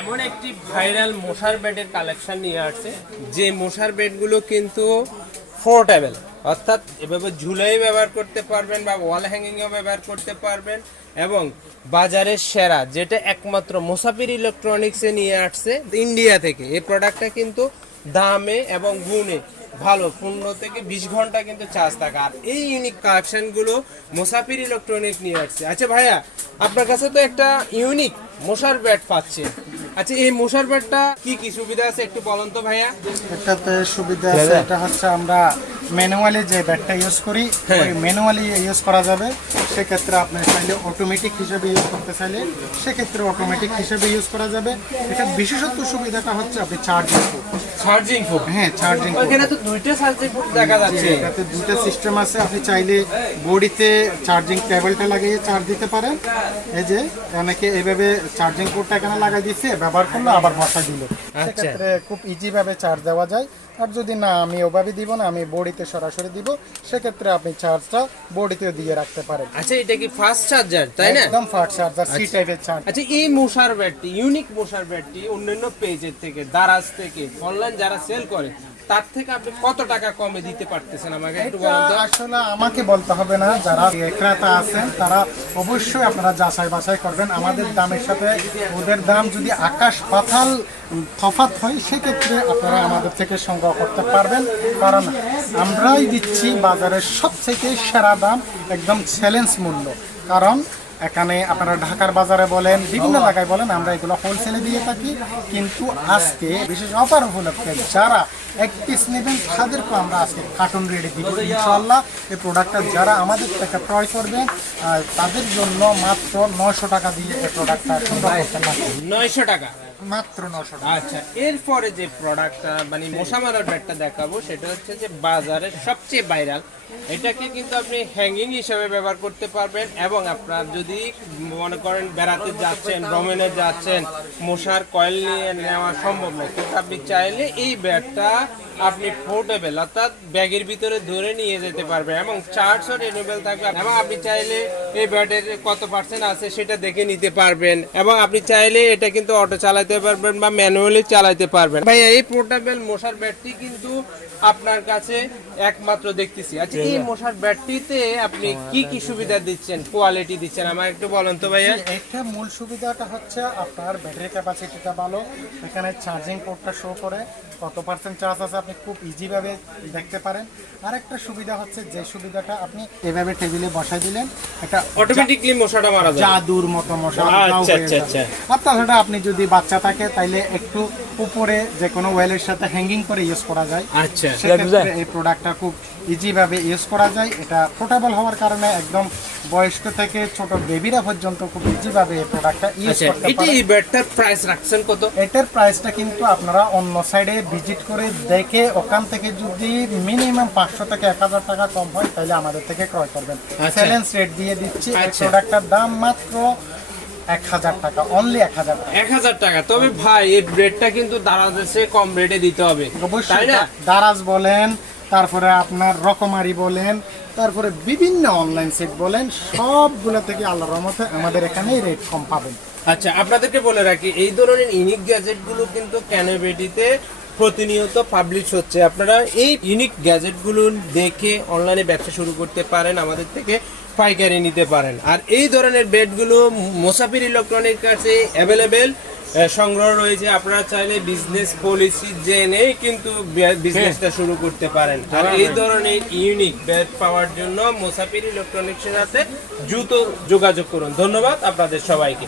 এমন একটি ভাইরাল মশার বেডের কালেকশন নিয়ে আসছে, যে মশার বেডগুলো কিন্তু পোর্টেবল অর্থাৎ এভাবে ঝুলাই ব্যবহার করতে পারবেন বা ওয়াল হ্যাঙ্গিংও ব্যবহার করতে পারবেন এবং বাজারের সেরা, যেটা একমাত্র মোসাফির ইলেকট্রনিক্সে নিয়ে আসছে, ইন্ডিয়া থেকে। এই প্রোডাক্টটা কিন্তু দামে এবং গুণে ভালো, পনেরো থেকে বিশ ঘণ্টা কিন্তু চার্জ থাকে। আর এই ইউনিক কালেকশনগুলো মোসাফির ইলেকট্রনিক নিয়ে আসছে। আচ্ছা ভাইয়া, আপনার কাছে তো একটা ইউনিক মশার ব্যাট পাচ্ছে। আচ্ছা এই মশার ব্যাটটা কি কি সুবিধা আছে একটু বলুন তো ভাইয়া? এটাতে সুবিধা আছে এটা হচ্ছে আমরা ম্যানুয়ালি যে ব্যাটটা ইউজ করি হ্যাঁ। ওই ম্যানুয়ালি ইউজ করা যাবে। সেক্ষেত্রে আপনি চাইলে অটোমেটিক হিসেবে ইউজ করতে চাইলে সেক্ষেত্রে অটোমেটিক হিসেবে ইউজ করা যাবে। এটা বিশেষত্ব সুবিধাটা হচ্ছে আপনি চার্জিং চার্জিং হ্যাঁ চার্জিং ওইখানে তো দুইটা চার্জিং ফুড দেখা যাচ্ছে। এটাতে দুটো সিস্টেম আছে। আপনি চাইলে বডিতে চার্জিং কেবলটা লাগিয়ে চার্জ দিতে পারেন। এই যে অনেকে এভাবে চার্জিং পোর্টটা এখানে লাগাই দিচ্ছে ব্যবহার করল আবার বসা দিল। সেক্ষেত্রে খুব ইজিভাবে চার্জ দেওয়া যায়। আর যদি না আমি ওভাবে দিব না আমি বডিতে সরাসরি দিব সেক্ষেত্রে আপনি চার্জটা বডিতে দিয়ে রাখতে পারেন। আচ্ছা এটা কি ফাস্ট চার্জার তাই না? একদম ফাস্ট চার্জার সি টাইপের চার্জ আচ্ছা এই মশার ব্যাটটি ইউনিক মশার ব্যাটটি অন্যান্য পেজের থেকে দারাজ থেকে অনলাইন যারা সেল করে তার থেকে আপনি কত টাকা কমে দিতে পারতেছেন আমাকে একটু বলুন আসলে আমাকে বলতে হবে না যারা ক্রেতা আছেন তারা অবশ্যই আপনারা যাচাই বাছাই করবেন। আমাদের দামের সাথে ওদের দাম যদি আকাশ পাতাল তফাত হয় সেক্ষেত্রে আপনারা আমাদের থেকে সংগ্রহ করতে পারবেন। কারণ আমরাই দিচ্ছি বাজারের সবথেকে সেরা দাম একদম চ্যালেঞ্জ মূল্য। কারণ এখানে আপনারা ঢাকার বাজারে বলেন বিভিন্ন এলাকায় বলেন আমরা এগুলো হোলসেলে দিয়ে থাকি। কিন্তু আজকে বিশেষ অফার উপলক্ষে যারা এক পিস নেবেন তাদেরকে আমরা আজকে কার্টুন রেডি দিব। ইনশাল্লাহ এই প্রোডাক্টটা যারা আমাদের থেকে ক্রয় করবেন আহ, তাদের জন্য মাত্র নয়শো টাকা দিয়ে এই প্রোডাক্টটা নয়শো টাকা। মাত্র নশো টাকা। আচ্ছা এরপরে যে প্রোডাক্টটা মানে মশা মারার ব্যাটটা দেখাবো, সেটা হচ্ছে যে সবচেয়ে ভাইরাল এটাকে কিন্তু আপনি হ্যাঙ্গিং হিসেবে ব্যবহার করতে পারবেন এবং আপনার যদি মনে করেন বেড়াতে যাচ্ছেন ভ্রমণে যাচ্ছেন, মশার কয়েল নিয়ে নেওয়া সম্ভব নয়, কিন্তু আপনি চাইলে এই ব্যাগটা আপনি পোর্টেবল অর্থাৎ ব্যাগের ভিতরে ধরে নিয়ে যেতে পারবেন এবং চার্জও রিনিউয়েবল থাকবে। এবং আপনি চাইলে এই ব্যাটের কত পার্সেন্ট আছে সেটা দেখে নিতে পারবেন। এবং আপনি চাইলে এটা কিন্তু অটো চালাতে পারবেন বা ম্যানুয়ালি চালাতে পারবেন। ভাই এই পোর্টেবল মশার ব্যাটটি কিন্তু আপনার কাছে একমাত্র দেখতেছি। আচ্ছা এই মশার ব্যাটটিতে আপনি কি কি সুবিধা দিচ্ছেন? কোয়ালিটি দিচ্ছেন আমার একটু বলেন তো ভাইয়া। এটা মূল সুবিধাটা হচ্ছে আপনার ব্যাটারি ক্যাপাসিটিটা ভালো। এখানে চার্জিং পোর্টটা শো করে। কত পার্সেন্ট চার্জ আছে আপনি খুব ইজি ভাবে দেখতে পারেন। আরেকটা সুবিধা হচ্ছে যে সুবিধাটা আপনি এভাবে টেবিলে বসাই দিলেন এটা অটোমেটিকলি মশাটা মারা যায় জাদুর মতো মশা আচ্ছা, আচ্ছা, আচ্ছা। আর আপনি যদি বাচ্চা থাকে তাইলে একটু উপরে যে কোনো ওয়েলের সাথে হ্যাঙ্গিং করে ইউজ করা যায়। আচ্ছা। এই প্রোডাক্টটা খুব ইজি ভাবে ইউজ করা যায়। এটা পোর্টেবল হওয়ার কারণে একদম বয়স্ক থেকে ছোট বেবিরা পর্যন্ত খুব ইজি ভাবে এই প্রোডাক্টটা ইউজ আচ্ছা করতে এটা পারে। এই ব্যাটটার প্রাইস রাখছেন কত? এটার প্রাইসটা কিন্তু আপনারা অন্য সাইডে ভিজিট করে দেখে ওখান থেকে যদি মিনিমাম পাঁচশো থেকে এক হাজার টাকা কম হয় তাহলে আমাদের থেকে ক্রয় করবেন। আচ্ছা। চ্যালেঞ্জ রেট দিয়ে দিচ্ছি। এই আচ্ছা। প্রোডাক্টটার দাম মাত্র এক হাজার টাকা অনলি টাকা। তবে ভাই এই ব্রেডটা কিন্তু কম রেটে দিতে হবে। তাই না? দারাজ বলেন তারপরে আপনার রকমারি বলেন তারপরে বিভিন্ন অনলাইন সেট বলেন সবগুলো থেকে আল্লাহ রহমতে আমাদের এখানে রেট কম পাবেন। আচ্ছা আপনাদেরকে বলে রাখি এই ধরনের ইউনিক গ্যাজেটগুলো কিন্তু ক্যানোবেটিতে প্রতিনিয়ত পাবলিশ হচ্ছে। আপনারা এই ইউনিক গ্যাজেটগুলো দেখে অনলাইনে ব্যবসা শুরু করতে পারেন আমাদের থেকে। পাইকারি নিতে পারেন। আর এই ধরনের বেডগুলো মোসাফির ইলেকট্রনিক কাছে অ্যাভেলেবেল সংগ্রহ রয়েছে। আপনারা চাইলে বিজনেস পলিসি জেনেই কিন্তু বিজনেসটা শুরু করতে পারেন। আর এই ধরনের ইউনিক বেড পাওয়ার জন্য মোসাফির ইলেকট্রনিক্সের সাথে দ্রুত যোগাযোগ করুন। ধন্যবাদ আপনাদের সবাইকে।